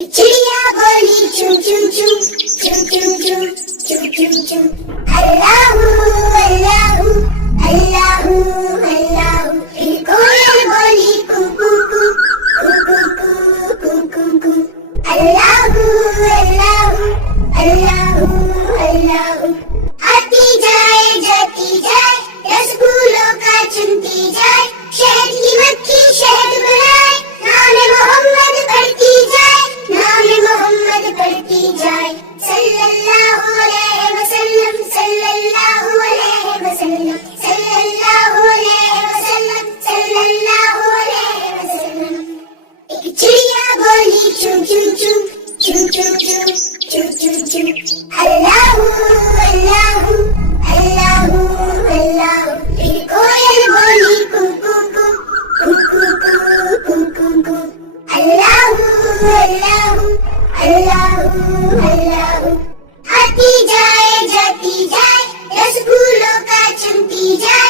चिड़िया बोली चू चू चू चू चू चू चू चू चू अल्लाहू अल्लाहू अल्लाहू अल्लाहू फिर कोयल बोली कू कू कू कू कू कू कू कू अल्लाहू अल्लाहू अल्लाहू अल्लाहू आती जाए जाती जाए रसगुल्लों का चुनती जाए शहद की मक्खी शहद बनाए नाम मोहम्मद पढ़ती जाए नाम मोहम्मद पढ़ती जाए सल्लल्लाहु अलैहि वसल्लम सल्लल्लाहु अलैहि वसल्लम सल्लल्लाहु अलैहि वसल्लम सल्लल्लाहु अलैहि वसल्लम। एक चिड़िया बोली चू चू चू चू चू चू चू चू चू अल्लाहू अल्लाहू अल्लाहू अल्लाहू फिर कोयल बोली कू कू कू कू कू कू कू कू अल्लाहू अल्लाहू अल्लाहू अल्लाहू आती जाए जाती जाए रसगुल्लों का चुनती जाए